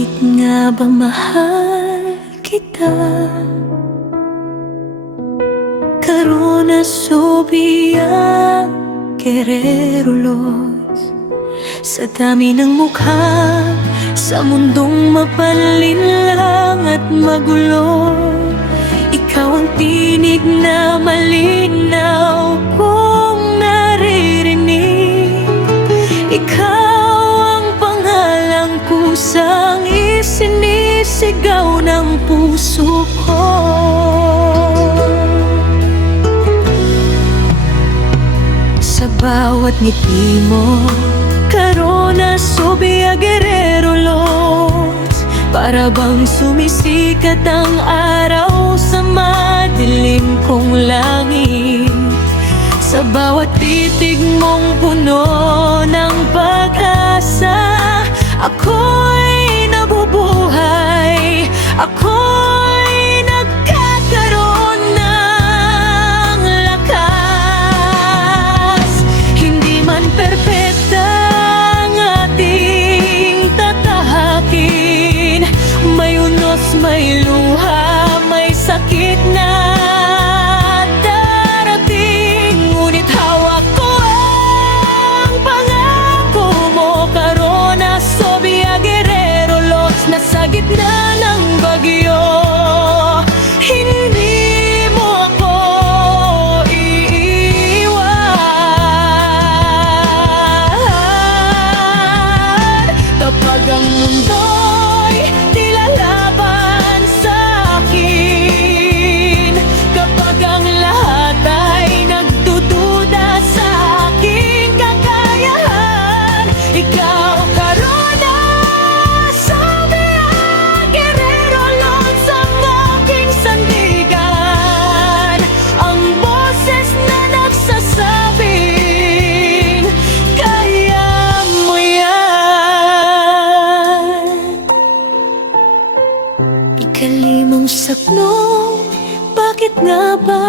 Bakit nga ba mahal kita? Corona Sofia Guerrero Los. Sa dami ng mukha sa mundong mapalinlang at magulo, ikaw ang tinig na malinaw kong naririnig. Ikaw ang pangalang kusang isinisigaw ng puso ko. Sa bawat ngiti mo, Corona Sofia Guerrero Los. Para bang sumisikat ang araw sa madilim kong langit. Sa bawat titig mong puno ng pag-asa, ako'y nabubuhay, ako'y nagkakaroon ng lakas. Hindi man perpekta ang ating tatahakin, may unos, may luha, may sakit na darating. Ngunit hawak ko ang pangako mo, Corona Sofia Guerrero Los. Nasa gitna ng bagyo, hindi mo ako iiwan. Kapag ang mundo'y tila laban sa akin, kapag ang lahat ay nagdududa sa aking kakayahan, ikaw, Corona Sofia Guerrero Los, ang aking sandigan. Ang boses na nagsasabing, kaya mo yan. Ikalimang saklong, bakit nga ba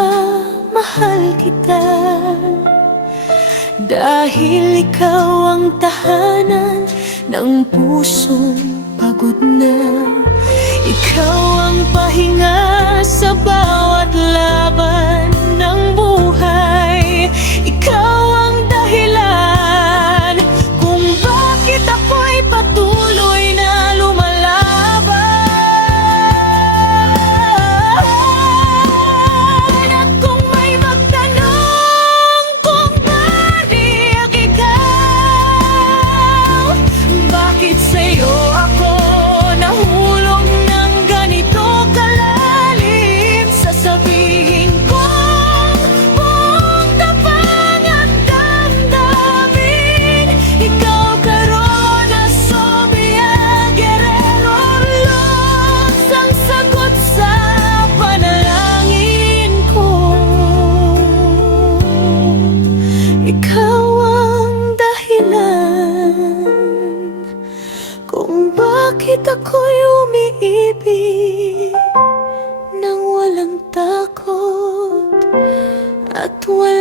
mahal kita? Dahil ikaw ang tahanan ng pusong pagod na. Ikaw ang pahinga sa bawat laban ng buhay. Ikaw ang dahilan kung bakit ako'y patuloy na lumalaban. At kung may magtanong kung bakit ikaw, bakit sa'yo ako nahulog ng ganito kalalim, sasabihin kong buong tapang at damdamin, ikaw, Corona Sofia Guerrero Los, ang sagot sa panalangin ko. Ikaw ang dahilan kung bakit ako'y umiibig nang walang takot at walang